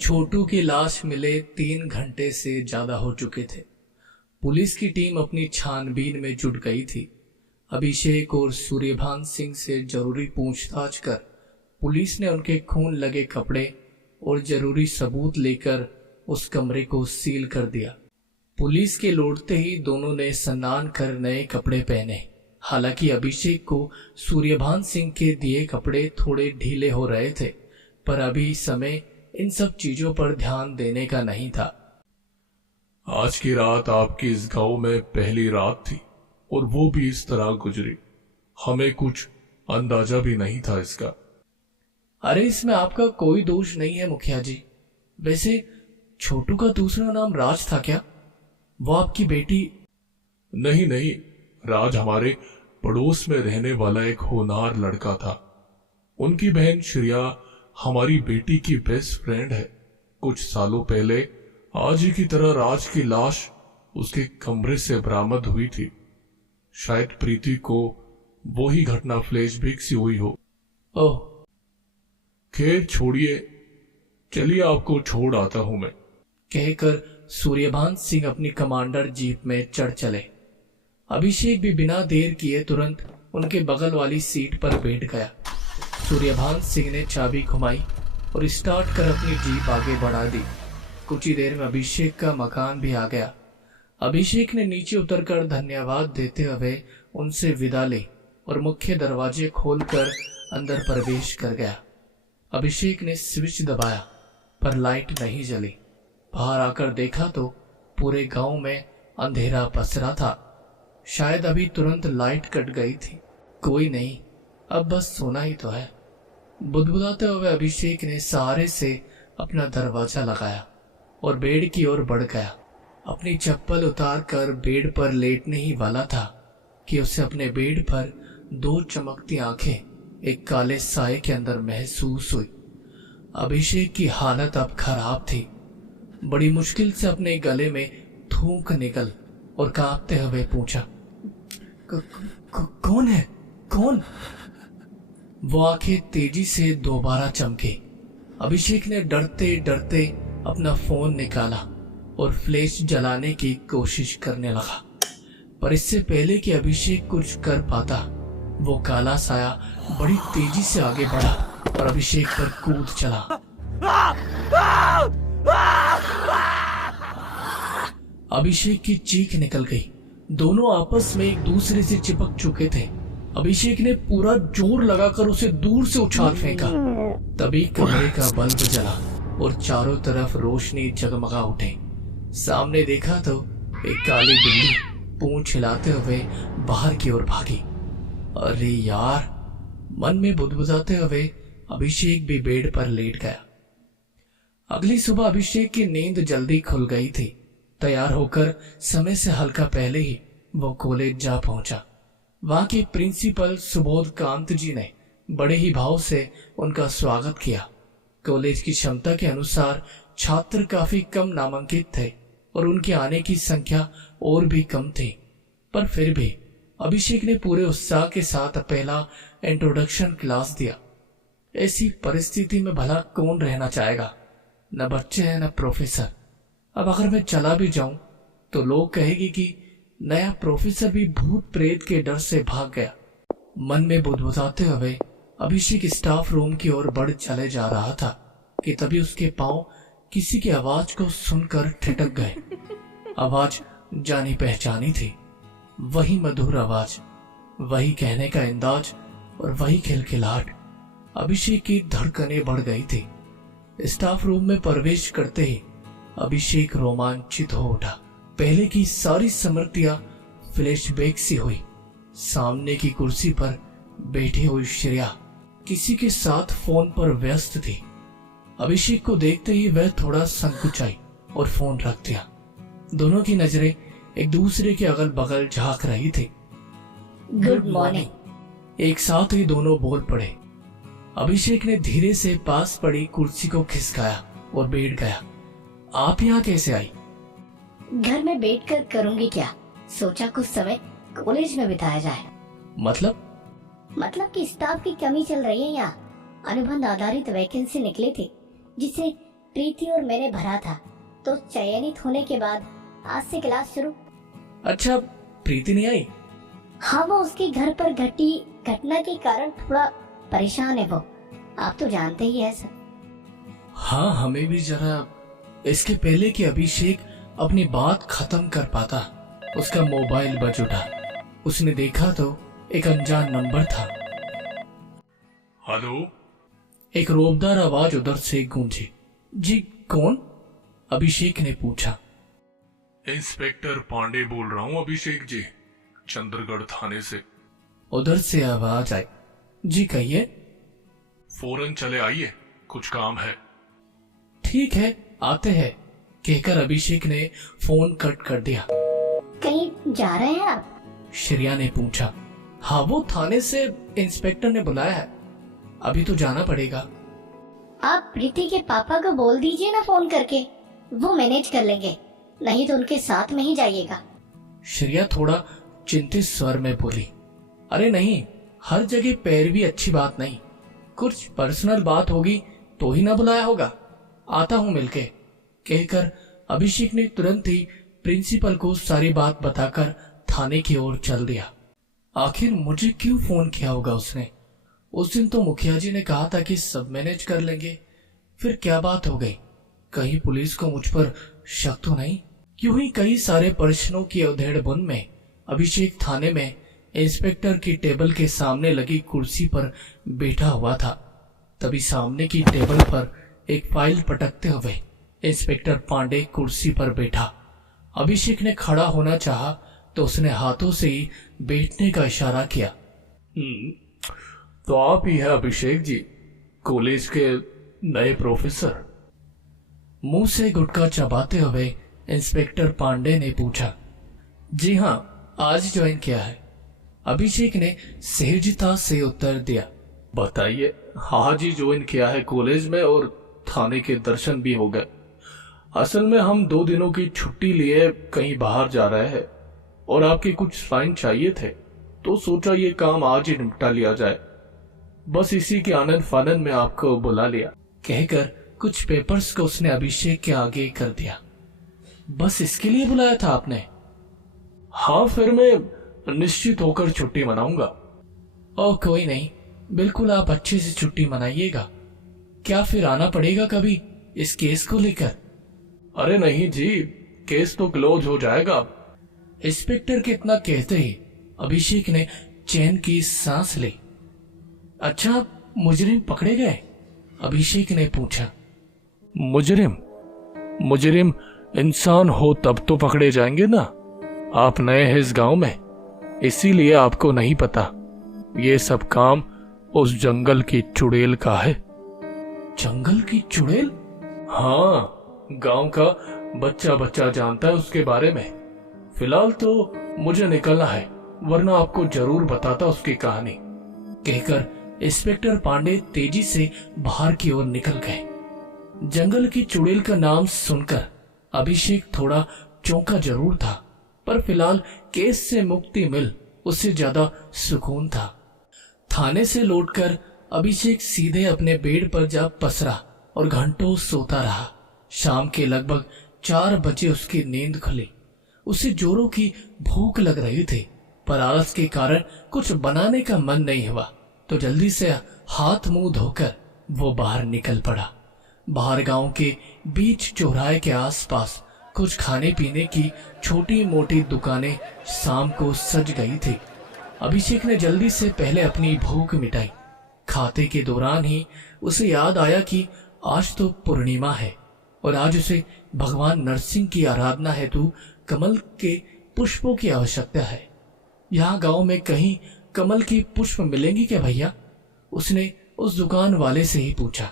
छोटू की लाश मिले 3 घंटे से ज्यादा हो चुके थे। पुलिस की टीम अपनी छानबीन में जुट गई थी। अभिषेक और सूर्यभान सिंह से जरूरी पूछताछ कर पुलिस ने उनके खून लगे कपड़े और जरूरी सबूत लेकर उस कमरे को सील कर दिया। पुलिस के लौटते ही दोनों ने स्नान कर नए कपड़े पहने। हालांकि अभिषेक को सूर्यभान सिंह के दिए कपड़े थोड़े ढीले हो रहे थे, पर अभी समय इन सब चीजों पर ध्यान देने का नहीं था। आज की रात आपकी इस गांव में पहली रात थी और वो भी इस तरह गुजरी। हमें कुछ अंदाजा भी नहीं था इसका। अरे इसमें आपका कोई दोष नहीं है मुखिया जी। वैसे छोटू का दूसरा नाम राज था क्या? वो आपकी बेटी? नहीं नहीं, राज हमारे पड़ोस में रहने वाला एक होनहार लड़का था। उनकी बहन श्रेया हमारी बेटी की बेस्ट फ्रेंड है। कुछ सालों पहले आज ही की तरह राज की लाश उसके कमरे से बरामद हुई थी। शायद प्रीति को वो ही घटना फ्लैशबैक सी हुई हो। ओह, खैर छोड़िए, चलिए आपको छोड़ आता हूं मैं, कहकर सूर्यभान सिंह अपनी कमांडर जीप में चढ़ चले। अभिषेक भी बिना देर किए तुरंत उनके बगल वाली सीट पर बैठ गया। सूर्यभान सिंह ने चाबी घुमाई और स्टार्ट कर अपनी जीप आगे बढ़ा दी। कुछ ही देर में अभिषेक का मकान भी आ गया। अभिषेक ने नीचे उतरकर धन्यवाद देते हुए उनसे विदा ली और मुख्य दरवाजे खोलकर अंदर प्रवेश कर गया। अभिषेक ने स्विच दबाया पर लाइट नहीं जली। बाहर आकर देखा तो पूरे गांव में अंधेरा पसरा था। शायद अभी तुरंत लाइट कट गई थी। कोई नहीं, अब बस सोना ही तो है। बुदबुदाते हुए अभिषेक ने सहारे से अपना दरवाजा लगाया और बेड की ओर बढ़ गया। अपनी चप्पल उतार कर बेड पर लेटने ही वाला था कि उसे अपने बेड पर 2 चमकती आंखें एक काले साए के अंदर महसूस हुई। अभिषेक की हालत अब खराब थी। बड़ी मुश्किल से अपने गले में थूक निकल और कांपते हुए पूछा, कौन है? कौन? वो आंखें तेजी से दोबारा चमकी। अभिषेक ने डरते डरते अपना फोन निकाला और फ्लैश जलाने की कोशिश करने लगा, पर इससे पहले कि अभिषेक कुछ कर पाता, वो काला साया बड़ी तेजी से आगे बढ़ा और अभिषेक पर कूद चला। अभिषेक की चीख निकल गई। दोनों आपस में एक दूसरे से चिपक चुके थे। अभिषेक ने पूरा जोर लगाकर उसे दूर से उछाल फेंका। तभी कमरे का बल्ब जला और चारों तरफ रोशनी जगमगा उठे। सामने देखा तो एक काली बिल्ली पूंछ हिलाते हुए बाहर की ओर भागी। अरे यार, मन में बुदबुदाते हुए अभिषेक भी बेड पर लेट गया। अगली सुबह अभिषेक की नींद जल्दी खुल गई थी। तैयार होकर समय से हल्का पहले ही वो कॉलेज जा पहुंचा। वहां के प्रिंसिपल सुबोध कांत जी ने बड़े ही भाव से उनका स्वागत किया। कॉलेज की क्षमता के अनुसार छात्र काफी कम नामांकित थे और उनके आने की संख्या और भी कम थी, पर फिर भी अभिषेक ने पूरे उत्साह के साथ पहला इंट्रोडक्शन क्लास दिया। ऐसी परिस्थिति में भला कौन रहना चाहेगा? न बच्चे हैं न प्रोफेसर। अब अगर मैं चला भी जाऊं तो लोग कहेंगे कि नया प्रोफेसर भी भूत प्रेत के डर से भाग गया। मन में बुदबुदाते हुए अभिषेक स्टाफ रूम की ओर बढ़ चले जा रहा था कि तभी उसके पांव किसी की आवाज को सुनकर ठिठक गए। आवाज जानी पहचानी थी। वही मधुर आवाज, वही कहने का अंदाज और वही खिलखिलाहट। अभिषेक की धड़कनें बढ़ गई थी। स्टाफ रूम में प्रवेश करते ही अभिषेक रोमांचित हो उठा। पहले की सारी स्मृतियां फ्लैशबैक सी हुई। सामने की कुर्सी पर बैठी हुई श्रेया किसी के साथ फोन पर व्यस्त थी। अभिषेक को देखते ही वह थोड़ा संकुचाई और फोन रख दिया। दोनों की नजरें एक दूसरे के अगल बगल झांक रही थी। Good morning. एक साथ ही दोनों बोल पड़े। अभिषेक ने धीरे से पास पड़ी कुर्सी को खिसकाया और बैठ गया। आप यहाँ कैसे आई? घर में बैठकर करूंगी क्या, सोचा कुछ समय कॉलेज में बिताया जाए। मतलब कि स्टाफ की कमी चल रही है यहाँ। अनुबंध आधारित वैकेंसी निकली थी जिसे प्रीति और मैंने भरा था, तो चयनित होने के बाद आज से क्लास शुरू। अच्छा, प्रीति नहीं आई? हाँ, वो उसके घर पर घटी घटना के कारण थोड़ा परेशान है वो, आप तो जानते ही है सर। हाँ, हमें भी जरा इसके पहले कि अभिषेक अपनी बात खत्म कर पाता, उसका मोबाइल बज उठा। उसने देखा तो एक अनजान नंबर था। हेलो। एक रोबदार आवाज उधर से गूंजी। जी कौन? अभिषेक ने पूछा। इंस्पेक्टर पांडे बोल रहा हूँ अभिषेक जी, चंद्रगढ़ थाने से। उधर से आवाज आई। जी कहिए। फौरन चले आइए, कुछ काम है। ठीक है, आते हैं, कहकर अभिषेक ने फोन कट कर दिया। कहीं जा रहे हैं आप? श्रेया ने पूछा। हाँ, वो थाने से इंस्पेक्टर ने बुलाया है, अभी तो जाना पड़ेगा। आप प्रीति के पापा को बोल दीजिए ना फोन करके, वो मैनेज कर लेंगे, नहीं तो उनके साथ में ही जाइएगा। श्रेया थोड़ा चिंतित स्वर में बोली। अरे नहीं, हर जगह पैरवी अच्छी बात नहीं, कुछ पर्सनल बात होगी तो ही ना बुलाया होगा। आता हूँ मिलके, कहकर अभिषेक ने तुरंत ही प्रिंसिपल को सारी बात बताकर थाने की ओर चल दिया। आखिर मुझे क्यों फोन किया होगा उसने? उस दिन तो मुखिया जी ने कहा था कि सब मैनेज कर लेंगे, फिर क्या बात हो गई? कहीं पुलिस को मुझ पर शक तो नहीं? यूं ही कई सारे प्रश्नों की उधेड़-बुन में अभिषेक थाने में इंस्पेक्टर की टेबल के सामने लगी कुर्सी पर बैठा हुआ था। तभी सामने की टेबल पर एक फाइल पटकते हुए इंस्पेक्टर पांडे कुर्सी पर बैठा। अभिषेक ने खड़ा होना चाहा तो उसने हाथों से ही बैठने का इशारा किया। तो आप ही है अभिषेक जी, कॉलेज के नए प्रोफेसर? मुंह से गुटखा चबाते हुए इंस्पेक्टर पांडे ने पूछा। जी हाँ, आज ज्वाइन किया है, अभिषेक ने सहजता से उत्तर दिया। बताइए। हाँ जी, ज्वाइन किया है कॉलेज में और थाने के दर्शन भी हो गए। असल में हम 2 दिनों की छुट्टी लिए कहीं बाहर जा रहे हैं और आपके कुछ साइन चाहिए थे, तो सोचा ये काम आज ही निपटा लिया जाए। बस इसी के आनंद फानंद में आपको बुला लिया, कहकर कुछ पेपर्स को उसने अभिषेक के आगे कर दिया। बस इसके लिए बुलाया था आपने? हाँ, फिर मैं निश्चित होकर छुट्टी मनाऊंगा। ओह कोई नहीं, बिल्कुल आप अच्छे से छुट्टी मनाइएगा। क्या फिर आना पड़ेगा कभी इस केस को लेकर? अरे नहीं जी, केस तो क्लोज हो जाएगा। इंस्पेक्टर के इतना कहते ही अभिषेक ने चैन की सांस ली। अच्छा, मुजरिम पकड़े गए? अभिषेक ने पूछा। मुजरिम इंसान हो तब तो पकड़े जाएंगे ना। आप नए हैं इस गांव में, इसीलिए आपको नहीं पता। ये सब काम उस जंगल की चुड़ैल का है। जंगल की चुड़ैल? हाँ, गांव का बच्चा बच्चा जानता है उसके बारे में। फिलहाल तो मुझे निकलना है, वरना आपको जरूर बताता उसकी कहानी, कहकर इंस्पेक्टर पांडे तेजी से बाहर की ओर निकल गए। जंगल की चुड़ैल का नाम सुनकर अभिषेक थोड़ा चौंका जरूर था, पर फिलहाल केस से मुक्ति मिल उससे ज्यादा सुकून था। थाने से लौटकर अभिषेक सीधे अपने बेड पर जा पसरा और घंटों सोता रहा। शाम के लगभग 4 बजे उसकी नींद खुली। उसे जोरों की भूख लग रही थी, पर आलस के कारण कुछ बनाने का मन नहीं हुआ, तो जल्दी से हाथ मुंह धोकर वो बाहर निकल पड़ा। बाहर गांव के बीच चौराहे के आसपास कुछ खाने पीने की छोटी मोटी दुकानें शाम को सज गई थी। अभिषेक ने जल्दी से पहले अपनी भूख मिटाई। खाते के दौरान ही उसे याद आया कि आज तो पूर्णिमा है और आज उसे भगवान नरसिंह की आराधना हेतु कमल के पुष्पों की आवश्यकता है। यहाँ गांव में कहीं कमल की पुष्प मिलेंगी क्या भैया? उसने उस दुकान वाले से ही पूछा।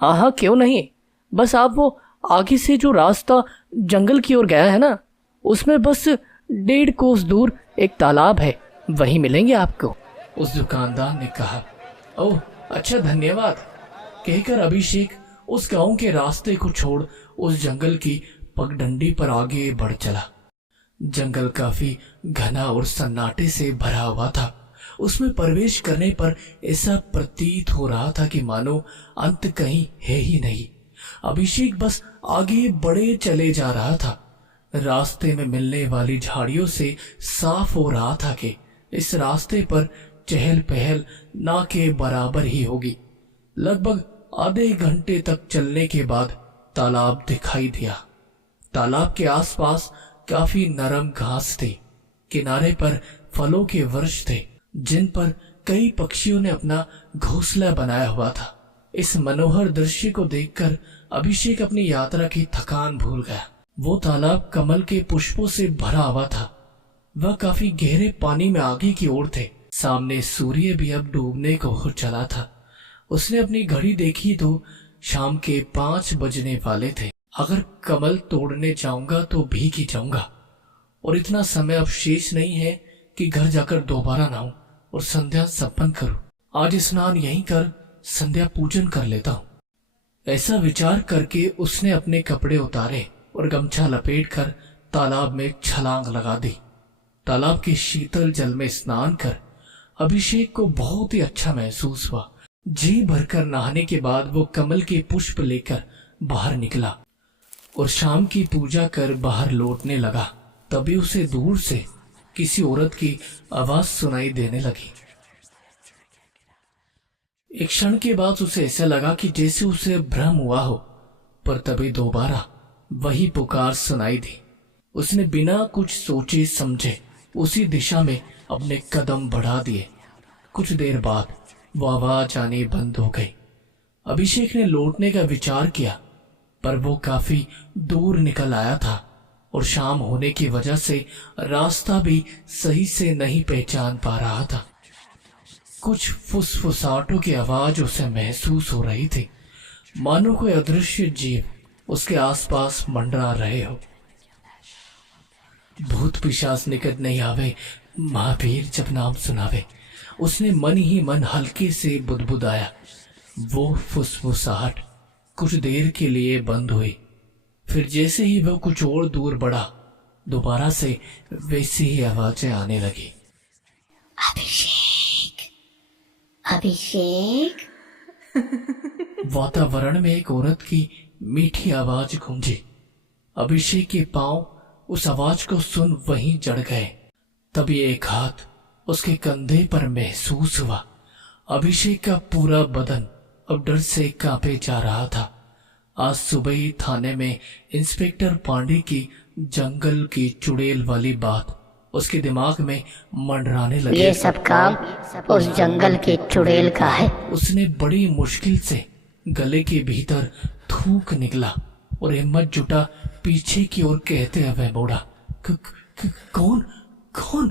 हाँ, क्यों नहीं, बस आप वो आगे से जो रास्ता जंगल की ओर गया है ना, उसमें बस 1.5 कोस दूर एक तालाब है, वहीं मिलेंगे आपको, उस दुकानदार ने कहा। ओह अच्छा, धन्यवाद, कहकर अभिषेक उस गांव के रास्ते को छोड़ उस जंगल की पगडंडी पर आगे बढ़ चला। जंगल काफी घना और सन्नाटे से भरा हुआ था। उसमें प्रवेश करने पर ऐसा प्रतीत हो रहा था कि मानो अंत कहीं है ही नहीं। अभिषेक बस आगे बढ़े चले जा रहा था। रास्ते में मिलने वाली झाड़ियों से साफ हो रहा था कि इस रास्ते पर चहल पहल ना के बराबर ही होगी। लगभग आधे घंटे तक चलने के बाद तालाब दिखाई दिया। तालाब के आसपास काफी नरम घास थी। किनारे पर फलों के वृक्ष थे जिन पर कई पक्षियों ने अपना घोंसला बनाया हुआ था। इस मनोहर दृश्य को देखकर अभिषेक अपनी यात्रा की थकान भूल गया। वो तालाब कमल के पुष्पों से भरा हुआ था। वह काफी गहरे पानी में आगे की ओर थे। सामने सूर्य भी अब डूबने को हो चला था। उसने अपनी घड़ी देखी तो शाम के 5 बजने वाले थे। अगर कमल तोड़ने जाऊंगा तो भीग ही जाऊंगा और इतना समय अब शेष नहीं है कि घर जाकर दोबारा नहाऊं और संध्या संपन्न करूं। आज स्नान यहीं कर संध्या पूजन कर लेता हूं। ऐसा विचार करके उसने अपने कपड़े उतारे और गमछा लपेटकर तालाब में छलांग लगा दी। तालाब के शीतल जल में स्नान कर अभिषेक को बहुत ही अच्छा महसूस हुआ। जी भरकर नहाने के बाद वो कमल के पुष्प लेकर बाहर निकला और शाम की पूजा कर बाहर लौटने लगा। तभी उसे दूर से किसी औरत की आवाज सुनाई देने लगी। एक क्षण के बाद उसे ऐसा लगा कि जैसे उसे भ्रम हुआ हो, पर तभी दोबारा वही पुकार सुनाई दी। उसने बिना कुछ सोचे समझे उसी दिशा में अपने कदम बढ़ा दिए। कुछ देर बाद वो आवाज आनी बंद हो गई। अभिषेक ने लौटने का विचार किया, पर वो काफी दूर निकल आया था और शाम होने की वजह से रास्ता भी सही से नहीं पहचान पा रहा था। कुछ फुसफुसाहटों की आवाज उसे महसूस हो रही थी, मानो कोई अदृश्य जीव उसके आसपास मंडरा रहे हो। भूत पिशाच निकट नहीं आवे, महावीर जब नाम सुनावे। उसने मन ही मन हल्के से बुदबुदाया। वो फुसफुसाहट कुछ देर के लिए बंद हुई। फिर जैसे ही वह कुछ और दूर बढ़ा, दोबारा से वैसी ही आवाजें आने लगी। अभिषेक, अभिषेक। वातावरण में एक औरत की मीठी आवाज गूंजी। अभिषेक के पांव उस आवाज को सुन वहीं जड़ गए। तभी एक हाथ उसके कंधे पर महसूस हुआ। अभिषेक का पूरा बदन अब डर से कांपे जा रहा था। आज सुबह ही थाने में इंस्पेक्टर पांडे की जंगल की चुड़ैल वाली बात उसके दिमाग में मंडराने लगी। ये सब काम उस जंगल की चुड़ैल का है। उसने बड़ी मुश्किल से गले के भीतर थूक निकला और हिम्मत जुटा पीछे की ओर कहते हुए बोला, कौन कौन?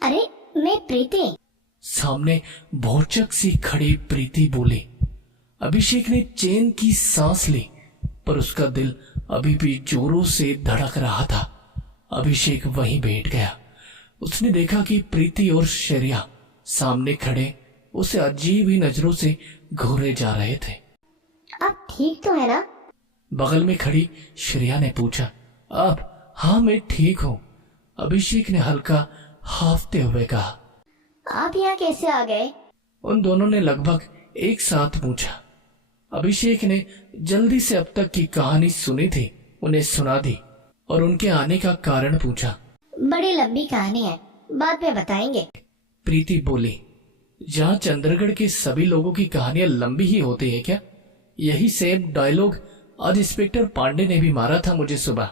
अरे मैं प्रीति। सामने भौचक सी खड़ी प्रीति बोली। अभिषेक ने चैन की सांस ली, पर उसका दिल अभी भी जोरों से धड़क रहा था। अभिषेक वहीं बैठ गया। उसने देखा कि प्रीति और शरिया सामने खड़े उसे अजीब ही नजरों से घूरे जा रहे थे। आप ठीक तो है ना? बगल में खड़ी श्रेया ने पूछा। अब हाँ, मैं ठीक हूँ, अभिषेक ने हल्का हाफते हुए कहा। आप यहाँ कैसे आ गए? उन दोनों ने लगभग एक साथ पूछा। अभिषेक ने जल्दी से अब तक की कहानी सुनी थी उन्हें सुना दी और उनके आने का कारण पूछा। बड़ी लंबी कहानी है, बाद में बताएंगे, प्रीति बोली। जहाँ चंद्रगढ़ के सभी लोगों की कहानियां लंबी ही होती है क्या? यही सेम डायलॉग आज इंस्पेक्टर पांडे ने भी मारा था मुझे सुबह,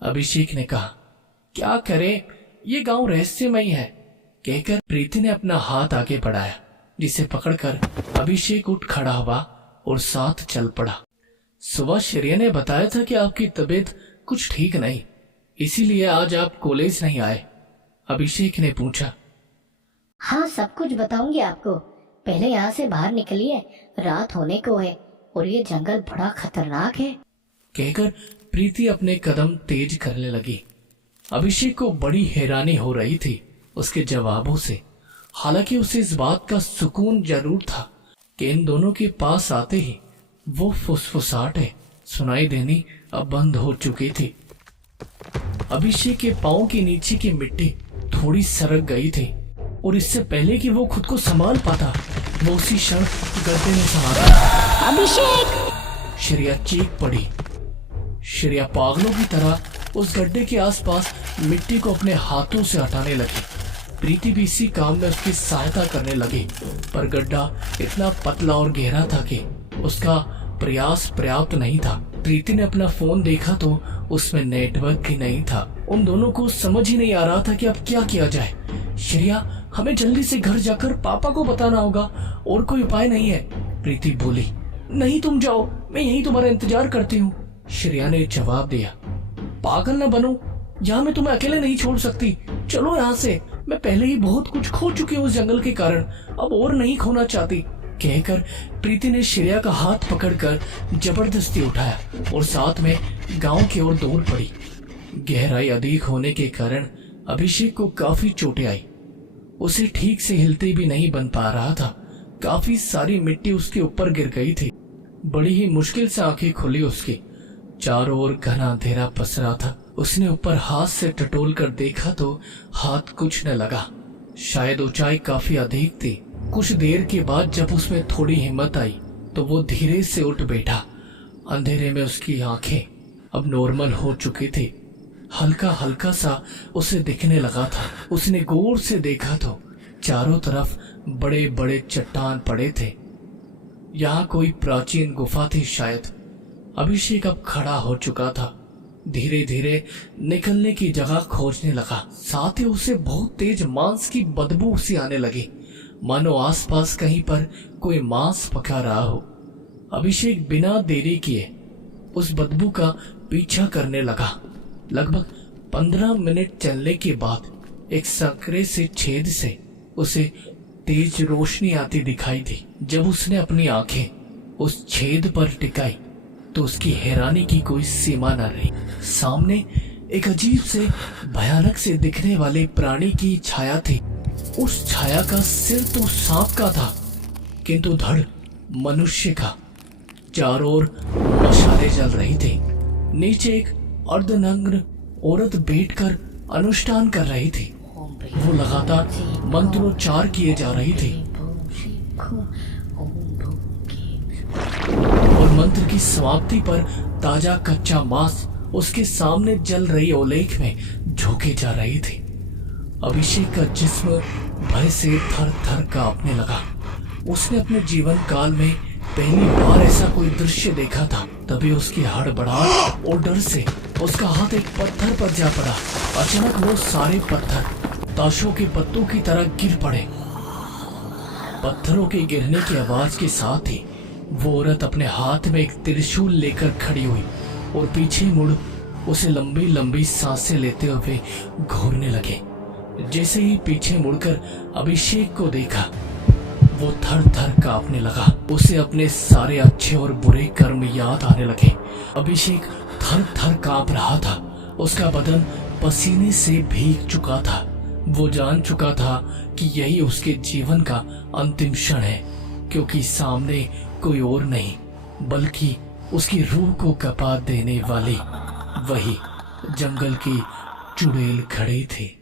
अभिषेक ने कहा। क्या करे, ये गांव रहस्यमयी है, कहकर प्रीति ने अपना हाथ आगे बढ़ाया, जिसे पकड़कर अभिषेक उठ खड़ा हुआ और साथ चल पड़ा। सुबह श्रेया ने बताया था कि आपकी तबीयत कुछ ठीक नहीं, इसीलिए आज आप कॉलेज नहीं आए, अभिषेक ने पूछा। हाँ, सब कुछ बताऊंगी आपको, पहले यहाँ से बाहर निकलिए, रात होने को है और ये जंगल बड़ा खतरनाक है, कहकर प्रीति अपने कदम तेज करने लगी। अभिषेक को बड़ी हैरानी हो रही थी उसके जवाबों से। हालांकि उसे इस बात का सुकून जरूर था कि इन दोनों के पास आते ही वो फुसफुसाहटें सुनाई देनी अब बंद हो चुकी थी। अभिषेक के पांव के नीचे की मिट्टी थोड़ी सरक गई थी और इससे पहले कि वो खुद को संभाल पाता, वो उसी क्षण गड्ढे में समा गया। अभिषेक! श्रेया चीख पड़ी। श्रेया पागलों की तरह उस गड्ढे के आसपास मिट्टी को अपने हाथों से हटाने लगी। प्रीति भी इसी काम में उसकी सहायता करने लगी, पर गड्ढा इतना पतला और गहरा था कि उसका प्रयास पर्याप्त नहीं था। प्रीति ने अपना फोन देखा तो उसमें नेटवर्क ही नहीं था। उन दोनों को समझ ही नहीं आ रहा था कि अब क्या किया जाए। श्रेया, हमें जल्दी से घर जाकर पापा को बताना होगा, और कोई उपाय नहीं है। प्रीति बोली। नहीं, तुम जाओ, मैं यहीं तुम्हारा इंतजार करती हूँ। श्रेया ने जवाब दिया। पागल न बनो, यहाँ मैं तुम्हें अकेले नहीं छोड़ सकती। चलो यहाँ से, मैं पहले ही बहुत कुछ खो चुकी हूँ उस जंगल के कारण, अब और नहीं खोना चाहती। कहकर प्रीति ने श्रेया का हाथ पकड़कर जबरदस्ती उठाया और साथ में गांव की ओर दौड़ पड़ी। गहराई अधिक होने के कारण अभिषेक को काफी चोटें आई। उसे ठीक से हिलते भी नहीं बन पा रहा था। काफी सारी मिट्टी उसके ऊपर गिर गई थी। बड़ी ही मुश्किल से आंखें खुली उसकी। चारों ओर घना अंधेरा पसरा था। उसने ऊपर हाथ से टटोल कर देखा तो हाथ कुछ न लगा। शायद ऊंचाई काफी अधिक थी। कुछ देर के बाद जब उसमें थोड़ी हिम्मत आई तो वो धीरे से उठ बैठा। अंधेरे में उसकी आंखें अब नॉर्मल हो चुकी थी। हल्का हल्का सा उसे दिखने लगा था। उसने गौर से देखा तो चारों तरफ बड़े बड़े चट्टान पड़े थे। यहाँ कोई प्राचीन गुफा थी शायद। अभिषेक अब खड़ा हो चुका था। धीरे धीरे निकलने की जगह खोजने लगा। साथ ही उसे बहुत तेज मांस की बदबू सी आने लगी, मानो आसपास कहीं पर कोई मांस पका रहा हो। अभिषेक बिना देरी किए उस बदबू का पीछा करने लगा। लगभग 15 मिनट चलने के बाद एक संकरे से छेद से उसे तेज रोशनी आती दिखाई दी। जब उसने अपनी आंखें उस छेद पर टिकाई तो उसकी हैरानी की कोई सीमा न रही। सामने एक अजीब से भयानक से दिखने वाले प्राणी की छाया थी। उस छाया का सिर तो सांप का था, किंतु धड़ मनुष्य का। चारों ओर मशालें जल रही थी। नीचे एक अर्धनग्न औरत बैठकर अनुष्ठान कर रही थी। वो लगातार मंत्रोच्चार किए जा रही थी और मंत्र की समाप्ति पर ताजा कच्चा मांस उसके सामने जल रही ओलेख में झोंके जा रही थी। अभिषेक का जिस्म भय से थर थर कांपने लगा। उसने अपने जीवन काल में पहली बार ऐसा कोई दृश्य देखा था। तभी उसकी हड़बड़ाहट और डर से उसका हाथ एक पत्थर पर जा पड़ा। अचानक वो सारे पत्थर ताशों के पत्तों की तरह गिर पड़े। पत्थरों के गिरने की आवाज के साथ ही वो औरत अपने हाथ में एक त्रिशूल लेकर खड़ी हुई और पीछे मुड़ उसे लंबी लंबी सांसें लेते हुए घूरने लगे। जैसे ही पीछे मुड़कर अभिषेक को देखा, वो थर थर कांपने लगा। उसे अपने सारे अच्छे और बुरे कर्म याद आने लगे। अभिषेक थर थर कांप रहा था। उसका बदन पसीने से भीग चुका था। वो जान चुका था कि यही उसके जीवन का अंतिम क्षण है, क्योंकि सामने कोई और नहीं बल्कि उसकी रूह को कपा देने वाली वही जंगल की चुड़ैल खड़ी थी।